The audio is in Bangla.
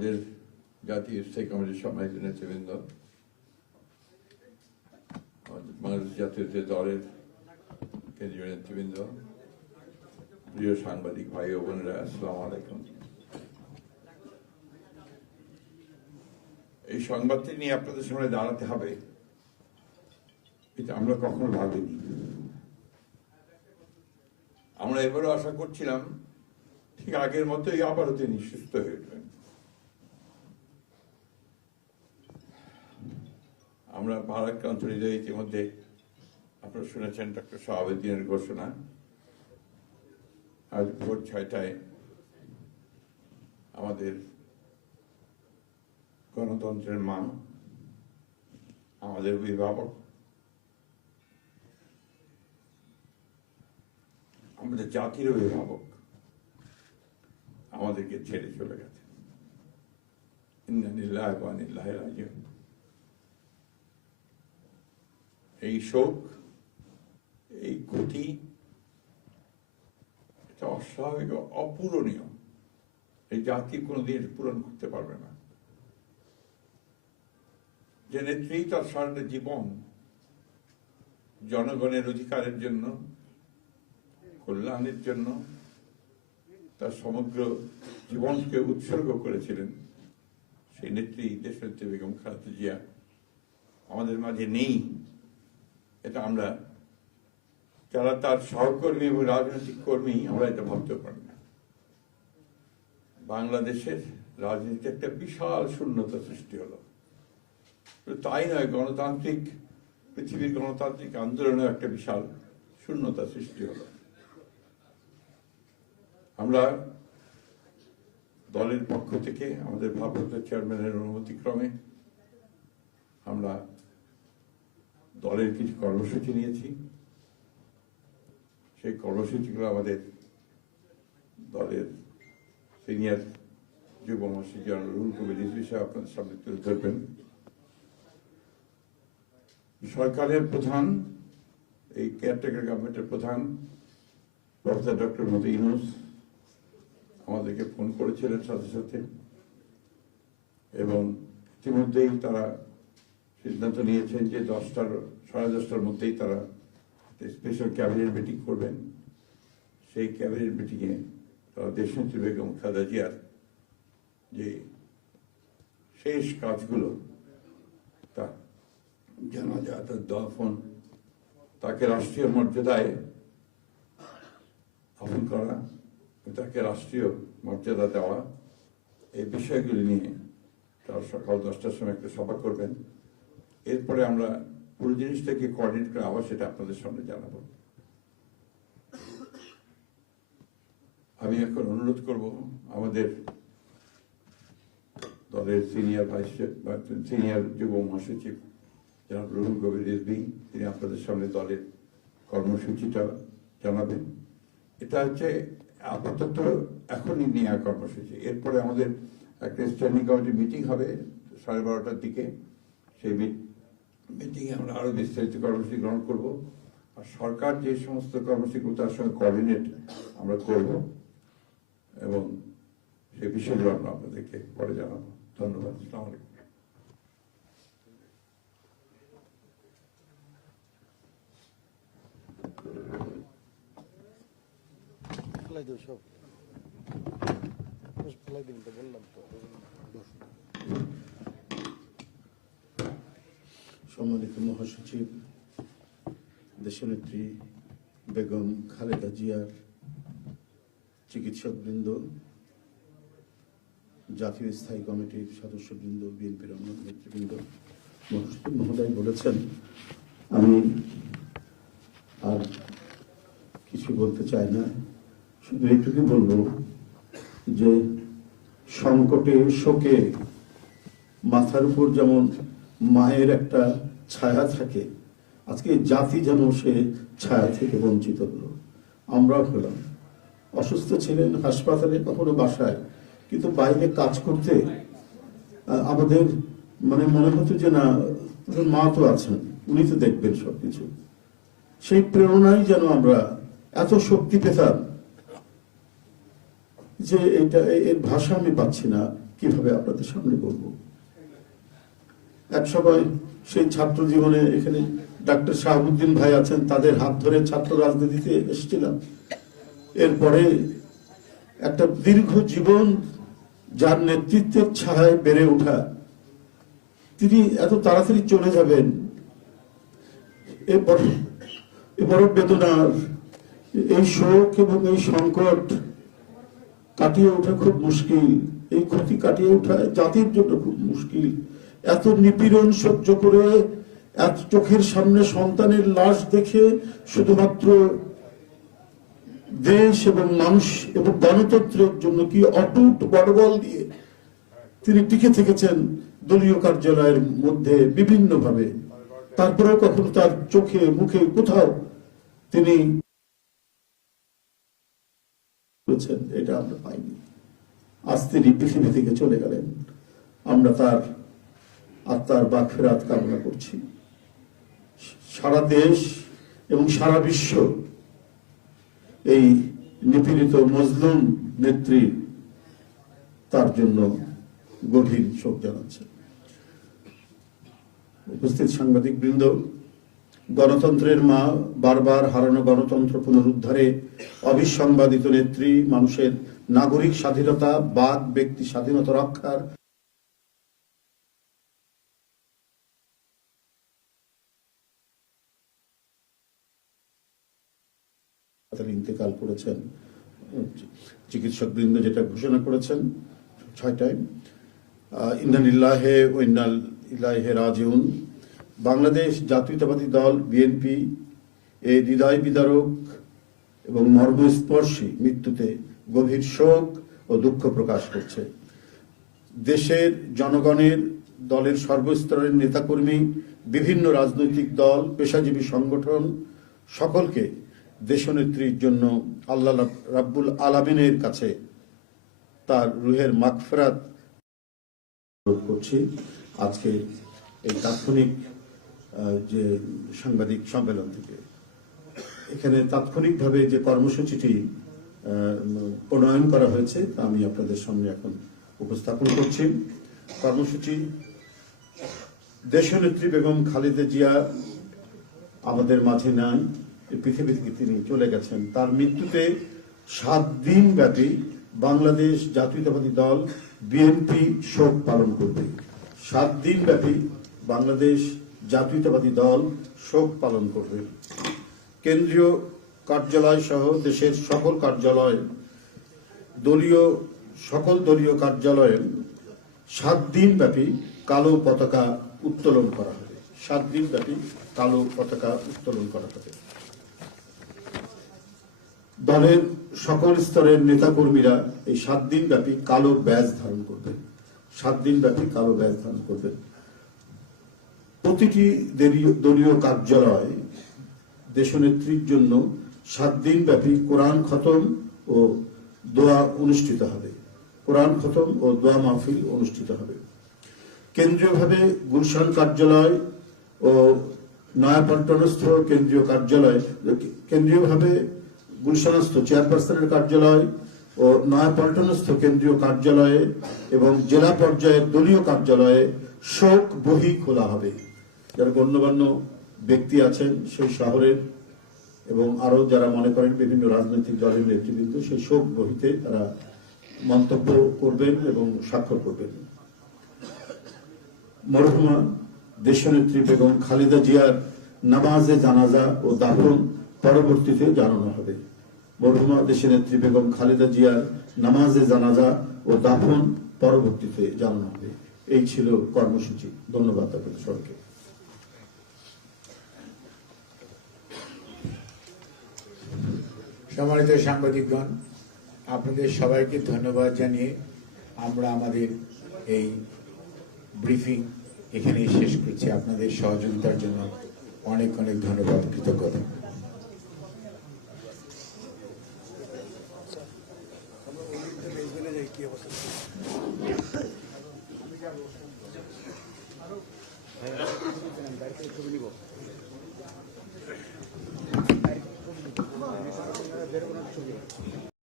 আমাদের জাতীয় স্থায়ী কমিটির সম্মানিত নেতৃবৃন্দ, বাংলাদেশ জাতীয় দলের কেন্দ্রীয় নেতৃবৃন্দ, প্রিয় সাংবাদিক ভাই ও বোনেরা, আসসালামু আলাইকুম। এই সংবাদটি নিয়ে আপনাদের সামনে দাঁড়াতে হবে এটা আমরা কখনো ভাবিনি। আমরা এবারও আশা করছিলাম ঠিক আগের মতোই আবারও তিনি সুস্থ হয়ে উঠবেন। আমরা ভারাক্রান্ত হৃদয়ে ইতিমধ্যে আপনারা শুনেছেন ডক্টর শাহাবুদ্দিনের ঘোষণা। আজ ভোর 6টায় আমাদের গণতন্ত্রের মা, আমাদের অভিভাবক, আমাদের জাতির অভিভাবক আমাদেরকে ছেড়ে চলে গেছে। ইন্না লিল্লাহি ওয়া ইন্না ইলাইহি রাজিউন। এই শোক, এই ক্ষতি, এটা অস্বাভাবিক, অপূরণীয়। এই জাতি কোনোদিন পূরণ করতে পারবে না। যে নেত্রী তার সারাটা জীবন জনগণের অধিকারের জন্য, কল্যাণের জন্য তার সমগ্র জীবনকে উৎসর্গ করেছিলেন, সেই নেত্রী দেশনেত্রী বেগম খালেদা জিয়া আমাদের মাঝে নেই। এটা আমরা যারা তার সহকর্মী এবং রাজনৈতিক কর্মী, আমরা এটা ভাবতে পারি না। বাংলাদেশের রাজনীতিতে একটা বিশাল শূন্যতা সৃষ্টি হলো। তাই নয়, গণতান্ত্রিক পৃথিবীর গণতান্ত্রিক আন্দোলনে একটা বিশাল শূন্যতা সৃষ্টি হলো। আমরা দলের পক্ষ থেকে আমাদের ভারপ্রাপ্ত চেয়ারম্যানের অনুমতিক্রমে আমরা দলের কিছু কর্মসূচি নিয়েছি। সেই কর্মসূচিগুলো আমাদের দলের সিনিয়র যুব মহাসচিব জনাব রুহুল কবির রিজভী সাহেব আপনাদের সামনে তুলে ধরবেন। সরকারের প্রধান, এই কেয়ারটেকার গভর্নমেন্টের প্রধান প্রফেসর ডক্টর মোহাম্মদ ইউনূস আমাদেরকে ফোন করেছিলেন সাথে সাথে, এবং ইতিমধ্যেই তারা সিদ্ধান্ত নিয়েছেন যে 10টার মধ্যেই তারা স্পেশাল ক্যাবিনেট মিটিং করবেন। সেই ক্যাবিনেট মিটিংয়ে তারা দেশনেত্রী বেগম খালেদা জিয়ার যে শেষ কাজগুলো, তা জানাজা, তার দাফন, তাকে রাষ্ট্রীয় মর্যাদায় দাফন করা, তাকে রাষ্ট্রীয় মর্যাদা দেওয়া, এই বিষয়গুলি নিয়ে তারা সকাল 10টার সময় একটা সভা করবেন। এরপরে আমরা পুরো জিনিসটাকে কোঅর্ডিনেট করে আবার সেটা আপনাদের সামনে জানাবো। আমি এখন অনুরোধ করব আমাদের দলের সিনিয়র যুব মহাসচিব জনাব রুহুল কবির রিজভী, তিনি আপনাদের সামনে দলের কর্মসূচিটা জানাবেন। এটা হচ্ছে আপাতত এখনই নেওয়া কর্মসূচি। এরপরে আমাদের একটা স্ট্যান্ডিং কমিটি মিটিং হবে 12:30টার দিকে। সেই মিটিংয়ে আমরা আরো বিস্তারিত কর্মসূচি গ্রহণ করব। আর সরকার যে সমস্ত কর্মসূচিগুলো তার সঙ্গে কোঅর্ডিনেট আমরা করব, এবং সেই বিষয়গুলো আমরা আপনাদেরকে পরে জানাবো। ধন্যবাদ। আসসালামু আলাইকুম। সম্মানিত মহাসচিব, দেশনেত্রী বেগম খালেদা জিয়ার চিকিৎসকবৃন্দ, জাতীয় স্থায়ী কমিটির সদস্যবৃন্দ, বিএনপির অন্য নেতৃবৃন্দ, মহাসচিব মহোদয় বলেছেন, আমি আর কিছু বলতে চাই না। শুধু এইটুকু বলবো যে সংকটে, শোকে মাথার উপর যেমন মায়ের একটা ছায়া থাকে, আজকে জাতি যেন সে ছায়া থেকে বঞ্চিত হলো। আমরা হলাম, অসুস্থ ছিলেন হাসপাতালে, কখনো বাসায়, কিন্তু বাইরে কাজ করতে আমাদের মনে হতো যে না, মা তো আছেন, উনি তো দেখবেন সবকিছু। সেই প্রেরণায় যেন আমরা এত শক্তি পেতাম যে এটা, এর ভাষা আমি পাচ্ছি না। কিভাবে আপনাদের সামনে বলবো। এক সময় সেই ছাত্র জীবনে এখানে ডাক্তার শাহাবুদ্দিন ভাই আছেন, তাদের হাত ধরে ছাত্র রাজনীতিতে এসেছিলাম। এরপরে একটা দীর্ঘ জীবন যার নেতৃত্বের ছায়ায় বেড়ে ওঠা, তিনি এত তাড়াতাড়ি চলে যাবেন, এ বড় বেদনার। এই শোক এবং এই সংকট কাটিয়ে ওঠা খুব মুশকিল, এই ক্ষতি কাটিয়ে ওঠা জাতির জন্য খুব মুশকিল। এত নিপীড়ন সহ্য করে, এত চোখের সামনে সন্তানের লাশ দেখে শুধুমাত্র দেশ এবং মানুষ এবং গণতন্ত্রের জন্য কি অটুট বড়বল দিয়ে তিনি টিকে থেকেছেন দলীয় কার্যালয়ের মধ্যে বিভিন্ন ভাবে। তারপরেও কখনো তার চোখে মুখে কোথাও তিনি এটা আমরা পাইনি। আজ তিনি পৃথিবী থেকে চলে গেলেন, আমরা তার আত্মার মাগফিরাত কামনা করছি। সারা দেশ এবং সারা বিশ্ব এই নিপীড়িত মজলুম নেত্রী তার জন্য গভীর শোক জানাচ্ছে। উপস্থিত সাংবাদিক বৃন্দ, গণতন্ত্রের মা, বারবার হারানো গণতন্ত্র পুনরুদ্ধারে অবিসংবাদিত নেত্রী, মানুষের নাগরিক স্বাধীনতা, বাক ব্যক্তি স্বাধীনতা রক্ষার ইন্তেকাল করেছেন। চিকিৎসক বৃন্দ যেটা ঘোষণা করেছেন 6টায়, ইন্না লিল্লাহি ওয়া ইন্না ইলাইহি রাজিউন। বাংলাদেশ জাতীয়তাবাদী দল বিএনপি এই হৃদয় বিদারক এবং মর্মস্পর্শী মৃত্যুতে গভীর শোক ও দুঃখ প্রকাশ করছে। দেশের জনগণের, দলের সর্বস্তরের নেতাকর্মী, বিভিন্ন রাজনৈতিক দল, পেশাজীবী সংগঠন সকলকে দেশনেত্রীর জন্য আল্লাহ রাব্বুল আলামিনের কাছে তার রুহের মাগফিরাত করছি। আজকে এই তাৎক্ষণিক যে সাংবাদিক সম্মেলন থেকে এখানে তাৎক্ষণিকভাবে যে কর্মসূচিটি প্রণয়ন করা হয়েছে তা আমি আপনাদের সামনে এখন উপস্থাপন করছি। কর্মসূচি: দেশনেত্রী বেগম খালেদা জিয়া আমাদের মাঝে নাই, পৃথিবী থেকে তিনি চলে গেছেন। তার মৃত্যুতে 7 দিন ব্যাপী বাংলাদেশ জাতীয়তাবাদী দল বিএনপি শোক পালন করবে। 7 দিন ব্যাপী বাংলাদেশ জাতীয়তাবাদী দল শোক পালন করবে। কেন্দ্রীয় কার্যালয় সহ দেশের সকল কার্যালয়, সকল দলীয় কার্যালয়ে 7 দিন ব্যাপী কালো পতাকা উত্তোলন করা হবে। 7 দিন ব্যাপী কালো পতাকা উত্তোলন করা হবে। দলের সকল স্তরের নেতাকর্মীরা এই 7 দিন ব্যাপী কালো ব্যাজ ধারণ করবেন। 7 দিন ব্যাপী কালো ব্যাজ ধারণ করবেন। প্রতিটি দলীয় কার্যালয় দেশনেত্রীর জন্য 7 দিন ব্যাপী কোরআন খতম ও দোয়া অনুষ্ঠিত হবে। কোরআন খতম ও দোয়া মাহফিল অনুষ্ঠিত হবে। কেন্দ্রীয়ভাবে গুলশান কার্যালয় ও নয়াপল্টনস্থ কেন্দ্রীয় কার্যালয়, কেন্দ্রীয়ভাবে গুলশানস্থ চেয়ারপারসনের কার্যালয় ও নয়াপল্টনস্থ কেন্দ্রীয় কার্যালয়ে এবং জেলা পর্যায়ের দলীয় কার্যালয়ে শোক বহি খোলা হবে। যারা গণ্যমান্য ব্যক্তি আছেন সেই শহরের এবং আরো যারা মনে করেন বিভিন্ন রাজনৈতিক দলের নেতৃবৃন্দ, সেই শোক বহিতে তারা মন্তব্য করবেন এবং স্বাক্ষর করবেন। মরহুমা দেশনেত্রী বেগম খালেদা জিয়ার নামাজে জানাজা ও দাফন পরবর্তীতে জানানো হবে। মরহুমা দেশনেত্রী বেগম খালেদা জিয়ার নামাজে জানাজা ও দাফন পরবর্তীতে জানানো হবে। এই ছিল কর্মসূচি। ধন্যবাদ আপনাদের সবাইকে। সম্মানিত সাংবাদিকগণ, আপনাদের সবাইকে ধন্যবাদ জানিয়ে আমরা আমাদের এই ব্রিফিং এখানেই শেষ করছি। আপনাদের সহযোগিতার জন্য অনেক অনেক ধন্যবাদ, কৃতজ্ঞতা। ছবি নিব।